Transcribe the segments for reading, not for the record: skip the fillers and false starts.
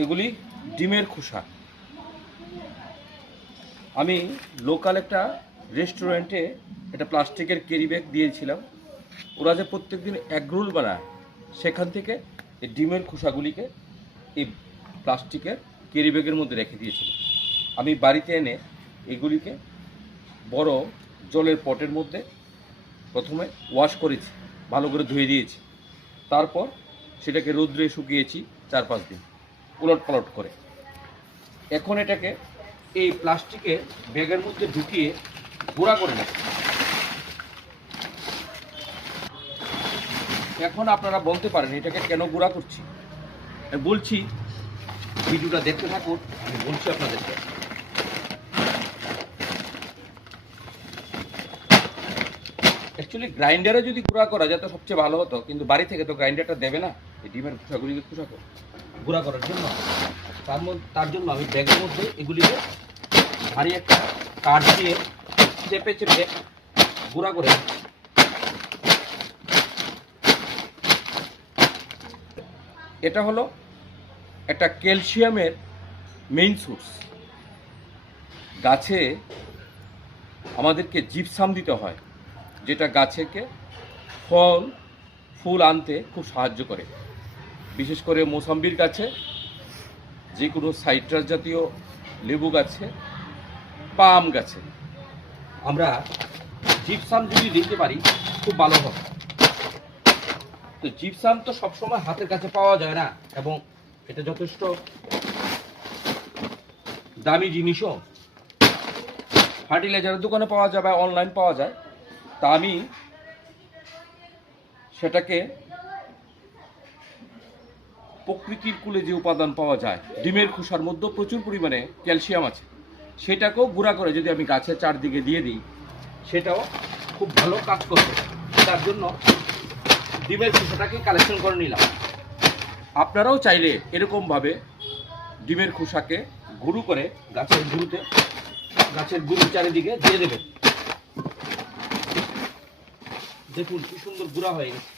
এগুলি ডিমের খোসা। আমি লোকাল একটা রেস্টুরেন্টে একটা প্লাস্টিকের ক্যারি ব্যাগ দিয়েছিলাম। ওরা যে প্রত্যেকদিন এগ রোল বানায়, সেখান থেকে এই ডিমের খোসাগুলিকে এই প্লাস্টিকের ক্যারি ব্যাগের মধ্যে রেখে দিয়েছিল। আমি বাড়িতে এনে এগুলিকে বড় জলের পটের মধ্যে প্রথমে ওয়াশ করেছি, ভালো করে ধুয়ে দিয়েছি। তারপর সেটাকে রৌদ্রে শুকিয়েছি 4-5 দিন উলট পালট করে। এখন এটাকে এই প্লাস্টিকের ব্যাগের মধ্যে ঢুকিয়ে গুঁড়া করে নেব। এখন আপনারা বলতে পারেন এটাকে কেন গুঁড়া করছি। আমি বলছি, ভিডিওটা দেখতে থাকুন, আমি বলছি আপনাদেরকে। অ্যাকচুয়ালি গ্রাইন্ডারে যদি গুঁড়া করা যায় তো সবচেয়ে ভালো হতো, কিন্তু বাড়ি থেকে তো গ্রাইন্ডারটা দেবে না এই ডিমের খোসাগুলিকে গুঁড়া করার জন্য। তার জন্য আমি ব্যাগের মধ্যে এগুলিকে ভারী একটা কাঠ দিয়ে চেপে চেপে গুঁড়া করে। এটা হলো একটা ক্যালসিয়ামের মেইন সোর্স। গাছে আমাদেরকে জিপসাম দিতে হয়, যেটা গাছেকে ফল ফুল আনতে খুব সাহায্য করে। বিশেষ করে মোসাম্বির গাছে, যে কোনো সাইট্রাস জাতীয় লেবু গাছে, পাম গাছে আমরা জিপসাম যদি দিতে পারি খুব ভালো হবে। তো জিপসাম তো সবসময় হাতের কাছে পাওয়া যায় না, এবং এটা যথেষ্ট দামি জিনিসও। ফার্টিলাইজারের দোকানে পাওয়া যায় বা অনলাইন পাওয়া যায়। তা আমি সেটাকে প্রকৃতির কুলে যে উপাদান পাওয়া যায়, ডিমের খোসার মধ্যে প্রচুর পরিমাণে ক্যালসিয়াম আছে, সেটাকেও গুঁড়া করে যদি আমি গাছের চারদিকে দিয়ে দিই, সেটাও খুব ভালো কাজ করবে। তার জন্য ডিমের খোসাটাকে কালেকশন করে নিলাম। আপনারাও চাইলে এরকমভাবে ডিমের খোসাকে গুঁড়ো করে গাছের গুঁড়োর চারিদিকে দিয়ে দেবেন। দেখুন কি সুন্দর গুঁড়া হয়ে গেছে।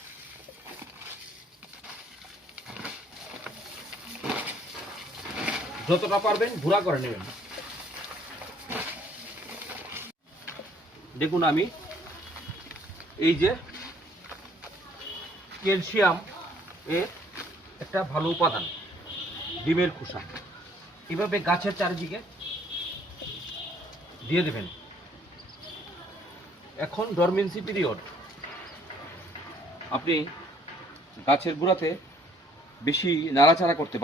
যতটা পারবেন গুঁড়া করে নেবেন। দেখুন আমি এই যে ক্যালসিয়াম এর একটা ভালো উপাদান ডিমের খোসা, এভাবে গাছের চারিদিকে দিয়ে দেবেন। এখন ডরমেন্সি পিরিয়ড, আপনি গাছের গোড়াতে বেশি নাড়াচাড়া করতে পারবেন।